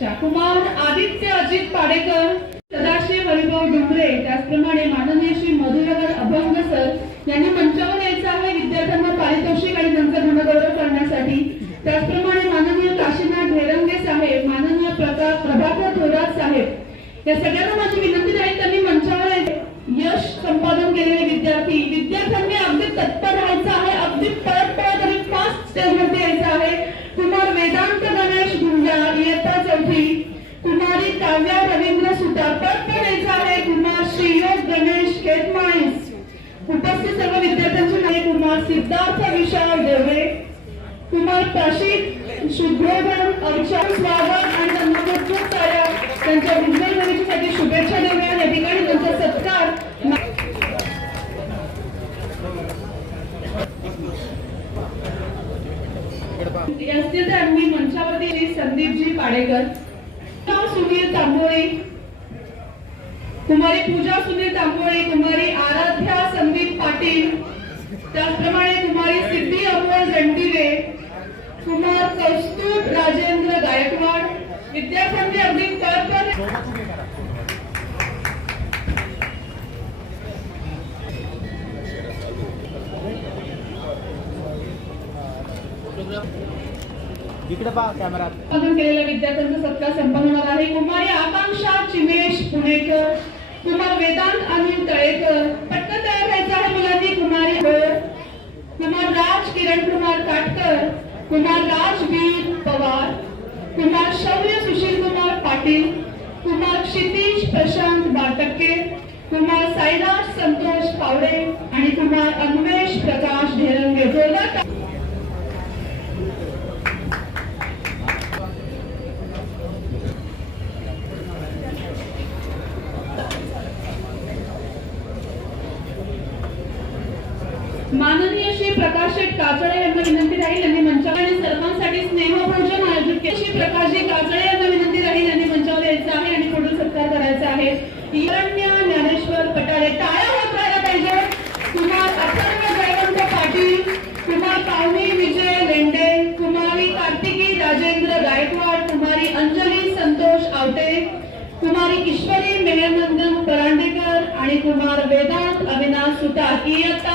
अच्छा कुमार आदित्य अजित पाडेकर सदाशिव हरिभाऊ डोंगरे त्याचप्रमाणे माननीय श्री मधुरगर अभंग सर यांनी मंचावर यायचं आहे विद्यार्थ्यांना पारितोषिक आणि त्यांचा गुणगौरव करण्यासाठी त्याचप्रमाणे माननीय काशीनाथ ढेरंगे साहेब माननीय प्रका प्रभाकर थोरात साहेब या सगळ्यांना माझी विनंती आहे त्यांनी मंचावर यायचं. यश संपादन केलेले विद्यार्थी विद्यार्थ्यांनी अगदी तत्पर राहायचं आहे अगदी पळत पळत आणि फास्ट स्टेजवरती यायचं आहे कुमार वेदांत गणेश गुंजा इयत्ता चौथी कुमारी काव्या रवींद्र सुतार पळत पळत आहे कुमार श्रीयोग गणेश खेतमाळीस उपस्थित सर्व विद्यार्थ्यांचे नावे कुमार सिद्धार्थ विशाल देवरे कुमार प्रशित शुभ्रोधन अर्चा स्वागत आणि त्यांना खूप खूप साऱ्या त्यांच्या उज्ज्वल शुभेच्छा देऊया या ठिकाणी त्यांचा सत्कार असतील तर मी मंचावरती श्री संदीपजी पाडेकर नाव सुनील तांबोळे कुमारी पूजा सुनील तांबोळे कुमारी आराध्या संदीप पाटील त्याचप्रमाणे कुमारी सिद्धी अमोल रणदिवे कुमार कौस्तुभ राजेंद्र गायकवाड विद्यार्थ्यांनी अगदी इकडे पहा उत्पादन केलेल्या विद्यार्थ्यांचा सत्कार संपन्न होणार आहे. कुमारी आकांक्षा चिमेश पुणेकर. कुमार वेदांत अनिल तळेकर पटकन तयार व्हायचं आहे मुलांनी. कुमारी कुमार राज किरण कुमार काटकर कुमार राजवीर पवार कुमार शौर्य सुशील कुमार पाटील कुमार क्षितिश प्रशांत बाटक्के कुमार साईराज संतोष पावडे आणि कुमार अन्वेष प्रकाश ढेरंगे जोरदार माननीय श्री प्रकाश शेठ काजळे यांना विनंती राहील यांनी मंचावर आणि सर्वांसाठी स्नेहभोजन आयोजित केले. श्री प्रकाशजी काजळे यांना विनंती राहील यांनी मंचावर यायचं आहे आणि पुढील सत्कार करायचा आहे. हिरण्य ज्ञानेश्वर पटाळे टाळ्या होत राहिल्या पाहिजे. कुमार अथर्व जयवंत पाटील कुमार पावनी विजय लेंडे कुमारी कार्तिकी राजेंद्र गायकवाड कुमारी अंजली संतोष आवटे कुमारी ईश्वरी मेहरनंदन परांडेकर आणि कुमार वेदांत अविनाश सुतार. इयत्ता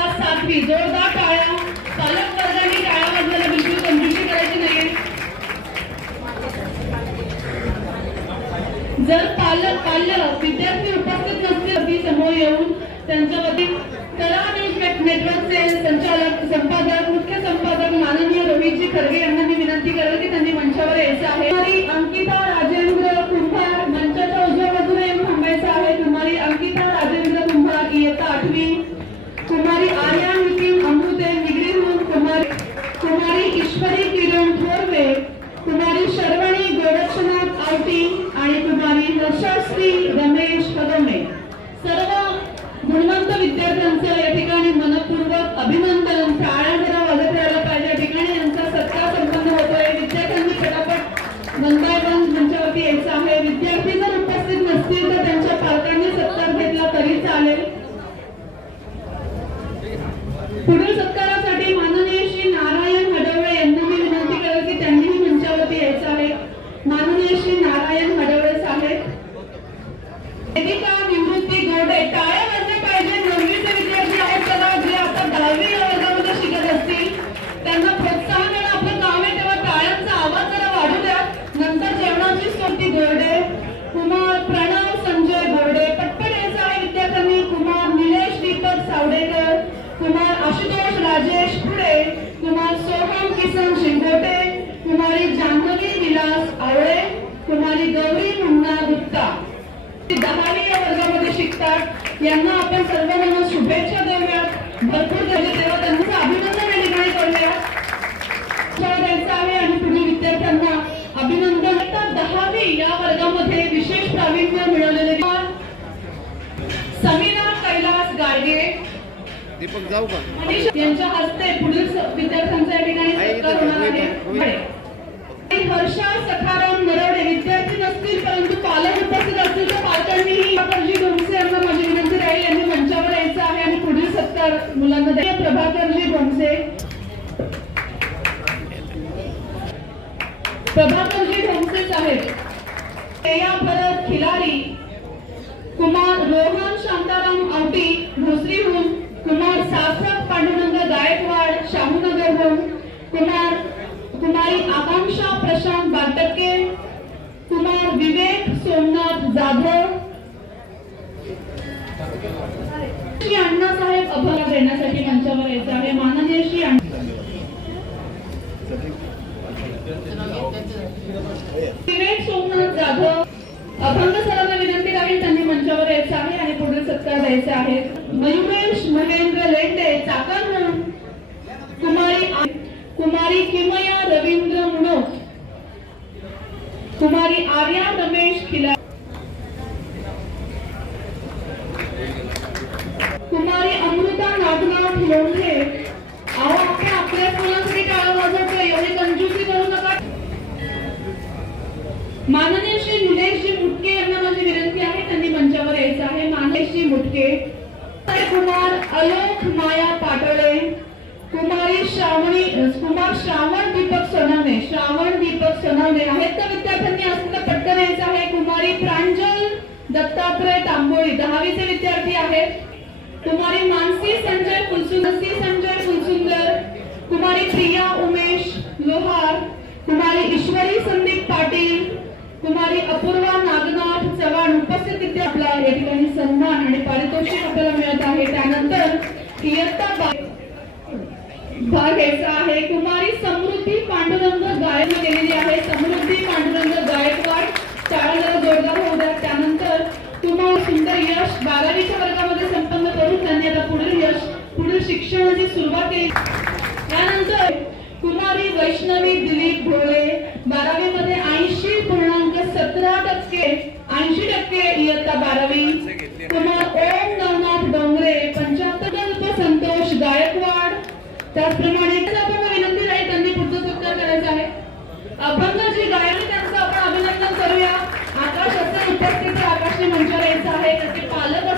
सातवी जोरदार टाळ्या पालक वर्गाने टाळ्या वाजवायला बिलकुल कंजूसी करायची नाही जर पालक पालक विद्यार्थी उपस्थित नसतील समोर येऊन त्यांच्या वतीत कला न्यूज नेटवर्कचे संचालक पुढील सत्कारासाठी माननीय श्री नारायण हडवळे यांना मी विनंती करेल की त्यांनीही मंचावरती यायचं आहे माननीय श्री नारायण हडवळे साहेब वेदिका निवृत्ती गोडे टाळ्या वाजल्या पाहिजे नववीचे विद्यार्थी आहेत त्याला जे आता दहावी या वर्गामध्ये शिकत असतील त्यांना प्रोत्साहन देणं आपलं काम आहे तेव्हा टाळ्यांचा आवाज जरा वाढू द्या नंतर जेवणाची स्तुती गोरडे कुमार प्रणव संजय गोरडे पटपट यायचं आहे विद्यार्थ्यांनी कुमार निलेश दीपक सावडेकर कुमार आशुतोष राजेश पुढे कुमार सोहम किसन शिंगोटे कुमारी जान्हवी विलास आवळे कुमारी गौरी मुन्ना गुप्ता दहावी या वर्गामध्ये शिकतात यांना आपण सर्वांना शुभेच्छा देऊयात भरपूर तेव्हा त्यांचं अभिनंदन या ठिकाणी द्यायचा आहे आणि विद्यार्थ्यांना अभिनंदन. दहावी या वर्गामध्ये विशेष प्रावीण्य मिळवलेले समीरा कैलास गाडगे. दीपक जाऊ का? मनीष यांच्या हस्ते पुढील विद्यार्थ्यांचा या ठिकाणी सत्कार होणार आहे. आणि हर्षा सखाराम नरवडे विद्यार्थी नसतील परंतु पालक उपस्थित असतील तर पालकांनीही प्रभाकरजी गोमसे यांना माझी विनंती राहील यांनी मंचावर यायचं आहे आणि पुढील सत्कार मुलांना द्या प्रभाकरजी गोमसे प्रभाकरजी ढोंगसे साहेब श्रेया भरत खिलारी कुमार रोहन शांताराम आवटी भोसरीहून कुमार सार्थक पांडुरंग गायकवाड शाहूनगरहून कुमार कुमारी आकांक्षा प्रशांत बाटक्के कुमार विवेक सोमनाथ जाधव श्री अण्णासाहेब अभंग देण्यासाठी मंचावर यायचं आहे. माननीय श्री अण्णा विवेक सोमनाथ जाधव अभंग सर द्यायचा आहे आणि पुढील सत्कार द्यायचे आहे मयुरेश महेंद्र लेंडे म्हणून. कुमारी कुमारी किमया रवींद्र म्हणून कुमारी आर्या रमेश खिला कुमारी अमृता नागनाथ लोंढे अहो आपण आपल्या मुलांसाठी टाळं वाजवतोय एवढी कंजूसी करू नका माननीय श्री निलेशजी मुटके यांना माझी विनंती आहे त्यांनी मंचावर यायचं आहे माननीयश्री मुटके कुमार अलोक माया पाटोळे कुमारी श्रावणी कुमार श्रावण दीपक सोनवणे. श्रावण दीपक सोनवणे. आहेत तर विद्यार्थ्यांनी असं तर पटकन यायचं आहे? कुमारी प्रांजल दत्तात्रय तांबोळी. दहावीचे विद्यार्थी आहेत. कुमारी मानसी संजय फुलसुंदर संजय फुलसुंदर. कुमारी प्रिया उमेश लोहार. कुमारी ईश्वरी संदीप पाटील. कुमारी अपूर्वा नागनाथ चव्हाण उपस्थित तिथे आपला या ठिकाणी सन्मान आणि पारितोषिक आपल्याला मिळत आहे. त्यानंतर इयत्ता बा- भाग घ्यायचा आहे. कुमारी समृद्धी पांडुरंग गायन केलेली आहे. समृद्धी पांडुरंग गायकवाड शाळा जरा जोरदार होऊ द्या. त्यानंतर तुम्हाला सुंदर यश बारावीच्या वर्गामध्ये संपन्न करून त्यांनी आता पुढील यश पुढील शिक्षणाची सुरुवात केली. त्यानंतर कुमारी वैष्णवी दिलीप भोळे त्याचप्रमाणे